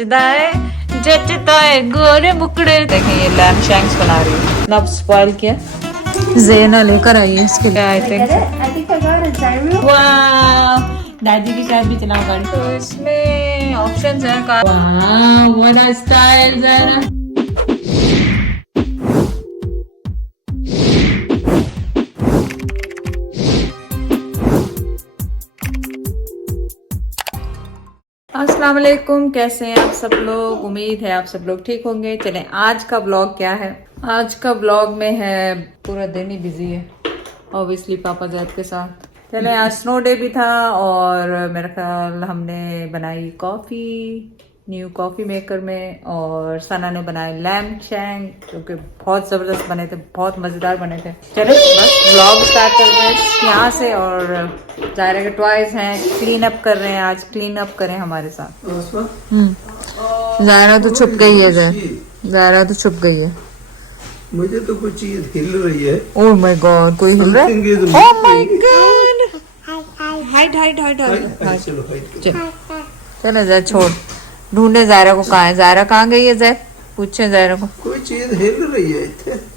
जचताए गोरे मुकड़े। देखें ये lamb shanks बना रही है, अब स्पॉइल किया। ज़ेना लेकर आई है इसके लिए। आई थिंक वाह, दादी की शायद भी चलाओ गाड़ी। तो इसमें ऑप्शंस हैं। वाह व्हाट अ स्टाइल ज़ेना। अस्सलाम वालेकुम, कैसे हैं आप सब लोग। उम्मीद है आप सब लोग ठीक होंगे। चलें आज का ब्लॉग क्या है। आज का ब्लॉग में है पूरा दिन ही बिजी है ऑब्वियसली पापा ज़ैद के साथ। चलें आज स्नो डे भी था और मेरा ख्याल हमने बनाई कॉफ़ी न्यू कॉफ़ी मेकर में, और सना ने बनाए लैम्प शैंक जो कि बहुत ज़बरदस्त बने थे, बहुत मज़ेदार बने थे। चले बस ब्लॉग स्टार्ट करते हैं यहाँ से। और ज़ायरा के टॉयज हैं, क्लीन अप कर रहे हैं, आज क्लीन अप करें हमारे साथ। ज़ायरा तो छुप गई है, ज़ायरा तो छुप गई है। मुझे तो कुछ चीज हिल रही है। ओह माय गॉड, कोई हिल रहा है। ओह my God, hide hide hide hide. चलो ज़ायरा छोड़, ढूंढे ज़ायरा को। कहाँ है ज़ायरा, कहाँ गई है ज़ायरा, पूछे ज़ायरा को। कोई चीज हिल रही है।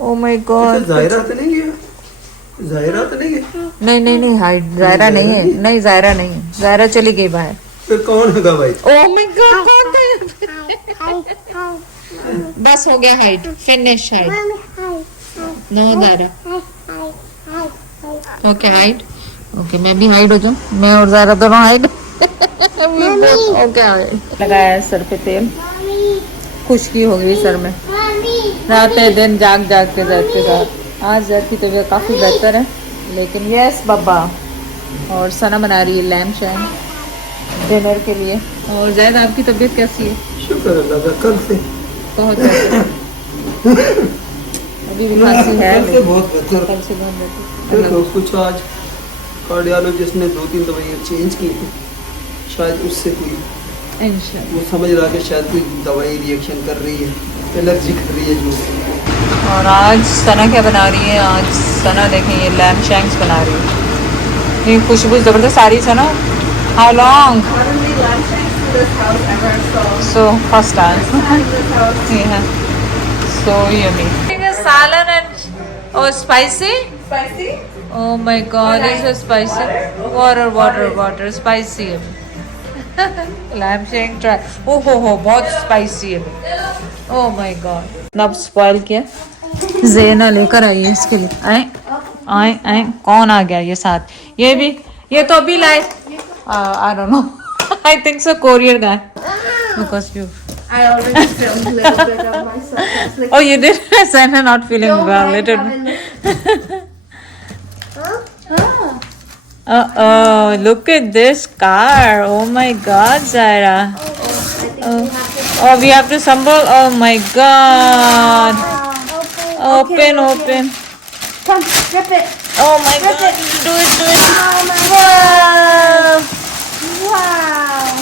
ओह माय गॉड, ज़ायरा तो नहीं है, ज़ायरा तो नहीं है। नहीं नहीं नहीं हाइड, ज़ायरा नहीं है, नहीं ज़ायरा नहीं है, ज़ायरा चली गई बाहर। फिर कौन है भाई। ओह माय गॉड, बस हो गया hide, finish hide. No Zaira, okay hide, okay मैं भी हाइड हो जाऊँ, मैं और ज़ायरा दोनों हाइड। ओके लगाया है सर पे तेल, खुशकी हो गई सर में। रात दिन जाग जाग के ज़ैद के साथ। आज ज़ैद की तबीयत काफ़ी बेहतर है, लेकिन यस बाबा। और सना बना रही है लैम्प शैंक डिनर के लिए। और ज़ैद आपकी तबीयत कैसी है। शुक्र अल्लाह का, कल से बहुत अभी भी खांसी है, कल से बहुत बेहतर। कल से बहुत बेहतर। देखो कुछ आज कार्डियोलॉजिस्ट ने 2-3 दवाइयाँ चेंज की थी, शायद उससे कोई वो समझ रहा कि शायद कोई दवाई रिएक्शन कर रही है, एलर्जी कर रही है जो। और आज सना क्या बना रही है। आज सना देखें ये लैम्प शैंक्स बना रही है। ये खुशबू ज़बरदस्त आ रही है Sana. How long, so first time, so yummy. सालन and oh spicy, oh my god, it's so spicy. Water, water, water, spicy है। लैम्प शैंक ट्राई, ओह हो बहुत स्पाइसी है। ओह माय गॉड, अब स्पॉइल किया। ज़ेना लेकर आई है इसके लिए। आए आए आए, कौन आ गया ये साथ। ये भी, ये तो अभी लाए। I don't know, I think so courier guy, because you I already filmed a little bit of myself. Like, oh you did. Zenna not feeling well, little. Oh, look at this car. Oh my god, Zaira. Oh, we have to assemble. Oh my god. Open, open. Come, rip it. Oh my god. Do it, do it. Wow. Wow.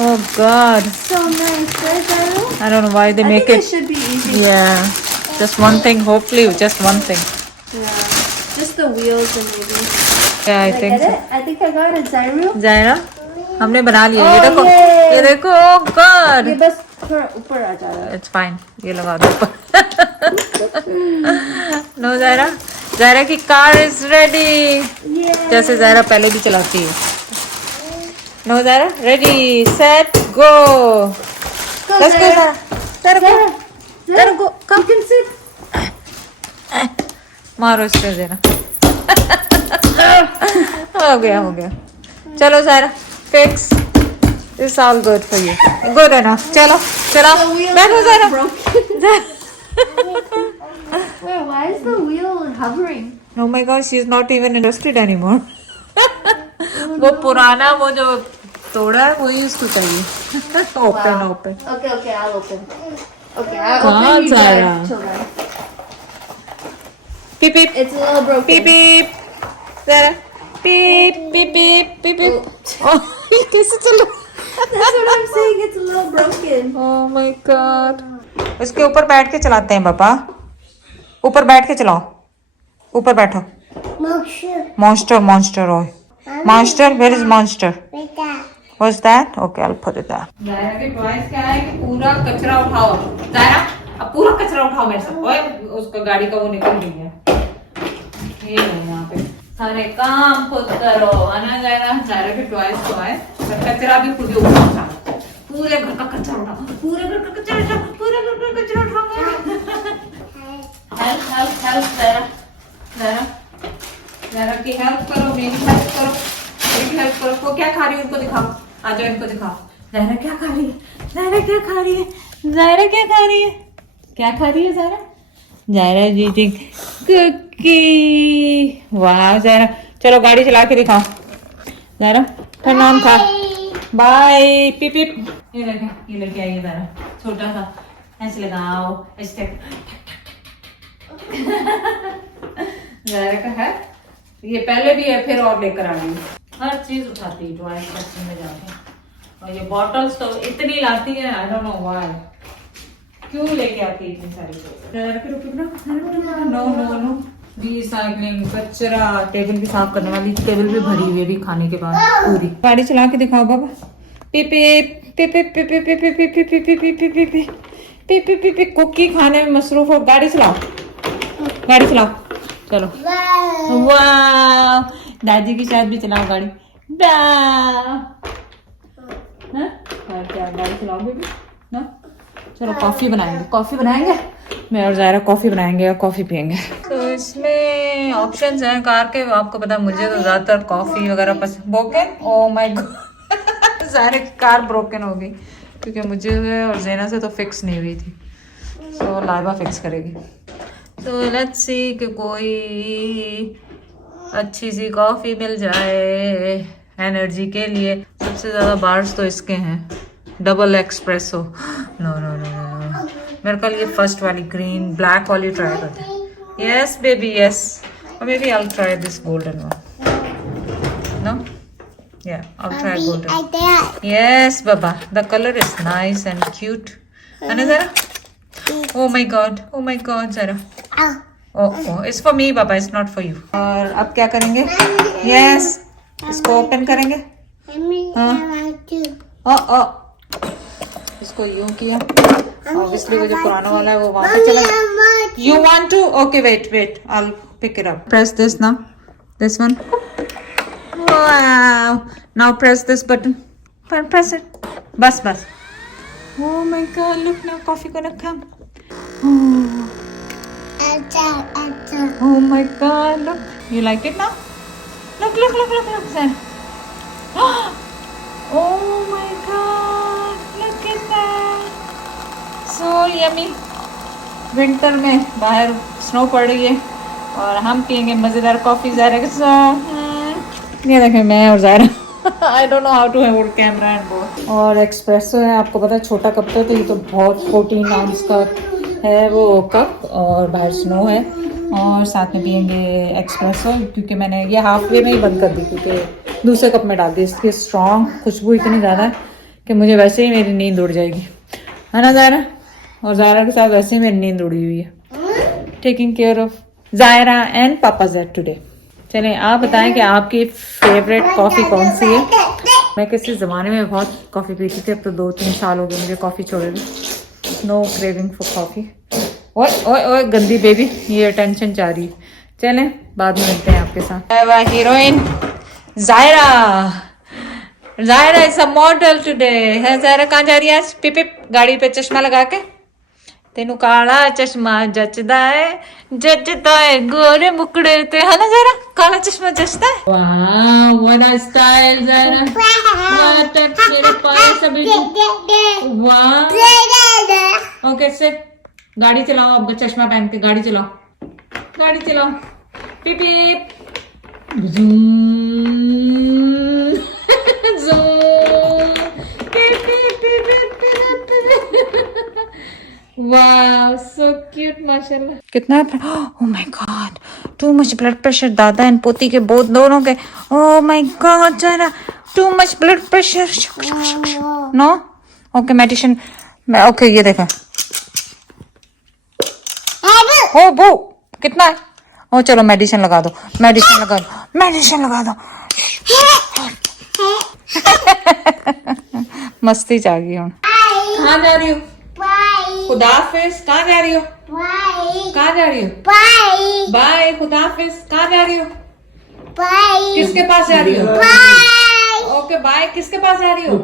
Oh god. So nice. There's Zaru. I don't know why they make I think it. it should be easy. Yeah. Just one thing, hopefully, just one thing. Yeah. Just the wheels and maybe. Yeah, I Did I think get so. it? I think I got it, Zaru. Zaira हमने बना लिया। ये Oh, देखो, yay. ये देखो। Oh god. ये बस थोड़ा ऊपर आ जा रहा है। It's fine. ये लगा दो ऊपर। No जायरा, जायरा की कार इज रेडी। Yeah. जैसे जायरा पहले भी चलाती है। No Zaira, ready set go. Go, Let's go Zaru. Zaira, Zaira Zaru. go, Zaira go, You come। can sit. मारो इससे देना। हो गया, हो गया। चलो Zaira, fix. It's all good for you. Good enough. चलो, चलो। The wheels बैठो are Zaira. broken. Wait, why is the wheel hovering? Oh my god, she's not even interested anymore. वो पुराना वो जो तोड़ा है वही उसको चाहिए। Open, Wow. open. Okay, okay, I'll open. Okay, I'll कहाँ open. You Zaira? drive. Chill out. Beep beep. It's a little broken. Beep beep. Zaira. Beep beep beep beep beep. Oh, ये कैसे चलो? That's what I'm saying. It's a little broken. Oh my god. उसके ऊपर बैठ के चलाते हैं पापा। ऊपर बैठ के चलाओ। ऊपर बैठो। मॉन्स्टर मॉन्स्टर ओए। Monster, where is monster? What's that? Okay, I'll put it there. Zaira के टॉयज क्या है कि पूरा कचरा उठाओ। जायरा अब पूरा कचरा उठाओ मेरे साथ। ओए उसका गाड़ी का वो निकल गई है। ये है यहाँ पे सारे काम खुद करो। आना जायरा, जायरा के टॉयज तो आए पर कचरा भी खुद ही उठाओ। पूरे घर का कचरा उठाओ, पूरे घर का कचरा उठाओ, पूरे घर का कचरा उठाओ। Help help help Zaira, Zaira Zaira की हेल्प करो, मेरी हेल्प करो, मेरी हेल्प करो। वो क्या खा रही है उनको दिखाओ। आ जाओ इनको दिखाओ। जायरा क्या खा रही है? जायरा क्या खा रही है? जायरा क्या खा रही है? क्या खा रही है जायरा? जायरा जी कुकी। वाह जायरा, चलो गाड़ी चला के दिखाओ। Zaira turn on car. Bye beep beep. ये लेके आई है जायरा, छोटा सा। ऐसे लगाओ, ऐसे जायरा का है ये, पहले भी है फिर और लेकर आ गई। हर चीज उठाती है ड्राइंग सेक्शन में जाके। और ये बॉटल्स तो इतनी लाती है, आई डोंट नो व्हाई, क्यों लेके आती है इतनी सारी चीजें। नो नो नो, रिसाइकलिंग, कचरा, टेबल भी साफ करने वाली, टेबल भी भरी हुई है भी खाने के बाद पूरी। गाड़ी चला के दिखाओ बाबा। कुकी खाने में मसरूफ हो। गाड़ी चलाओ, गाड़ी चलाओ, चलो। वाह, दादी के साथ भी चलाओ गाड़ी। और क्या, गाड़ी चलाओ बेबी ना। चलो कॉफी बनाएंगे, कॉफी बनाएंगे, मैं और जायरा कॉफी बनाएंगे और कॉफी पियेंगे। तो इसमें ऑप्शंस हैं कार के, आपको पता मुझे तो ज्यादातर कॉफी वगैरह पसंद। Broken, oh my God, Zaira की कार ब्रोकन हो गई क्योंकि मुझे और ज़ैना से तो फिक्स नहीं हुई थी, तो लाइबा फिक्स करेगी। तो लेट्स सी कि कोई अच्छी सी कॉफी मिल जाए एनर्जी के लिए। सबसे ज्यादा बार्स तो इसके हैं, double espresso. No no no no, मेरे ख्याल ये फर्स्ट वाली ग्रीन ब्लैक वाली ट्राई करते हैं। यस बेबी यस, और maybe I will try this golden one. No yeah I will try golden. Yes बाबा, the colour is nice and cute. है जरा। Oh my god, Zara. Oh, it's for me, Baba. It's not for you. और अब क्या करेंगे? Yes, इसको open करेंगे। हाँ। इसको यूं किया। Obviously वो जो पुराना वाला है वो वहाँ पे चला गया। You want to? Okay, wait. I'll pick it up. Press this now. This one. Wow. Now press this button. Press it. बस. Oh my god, look now, coffee gonna come. Oh my god, look. You like it now? Look, Zara. Oh my god, look at that. So yummy. Winter में बाहर snow पड़ रही है और हम पियेंगे मज़ेदार कॉफ़ी ज़ायरा के साथ। ये देखें मैं और Zaira. I don't know how to hold camera and both. और एक्सप्रेसो है, आपको पता है छोटा कप तो ये तो बहुत 14 आउंस का है वो कप, और बाहर स्नो है। और साथ में पियेंगे एक्सप्रेसो, क्योंकि मैंने ये हाफ वे में ही बंद कर दी क्योंकि दूसरे कप में डाल दी। इसकी स्ट्रॉन्ग खुशबू इतनी ज़्यादा है कि मुझे वैसे ही मेरी नींद उड़ जाएगी, है ना ज़ायरा। और ज़ायरा के साथ वैसे ही मेरी नींद उड़ी हुई है। Taking care of Zaira and पापा ज़ैड टुडे। चलिए आप बताएं कि आपकी फेवरेट कॉफ़ी कौन सी है। मैं किसी ज़माने में बहुत कॉफ़ी पीती थी, अब तो 2-3 साल हो गए मुझे कॉफ़ी छोड़े हुए। No craving for coffee. ओए गंदी बेबी, ये अटेंशन चाह रही है। चलें बाद में मिलते हैं आपके साथ। Heroine Zaira is a model today. है ज़ायरा कहाँ जा रही है आज? पिप गाड़ी पे चश्मा लगा के। तेनू काला चश्मा जचदा है गोरे मुकड़े ते, है ना ज़ायरा? काला चश्मा जचदा है। वाह what a style Zaira, what a मेरे पास अभी। वाह ओके से गाड़ी चलाओ, अब चश्मा पहन के गाड़ी चलाओ। पिप जूम वाह सो क्यूट माशाल्लाह। कितना oh my God, too much blood pressure दादा एंड पोती के बोथ दोनों के। Oh my God Zaira, too much blood pressure. No okay medicine okay ये देखो। ओ बो कितना है? ओ चलो मेडिसिन लगा दो। मस्ती च आ गई हूँ। कहाँ जा रही हो? खुदा हाफिज। कहाँ जा रही हो? कहाँ जा रही हो? बाय। खुदा हाफिज। कहाँ जा रही हो? किसके पास जा रही हो? Okay bye. किसके पास जा रही हो?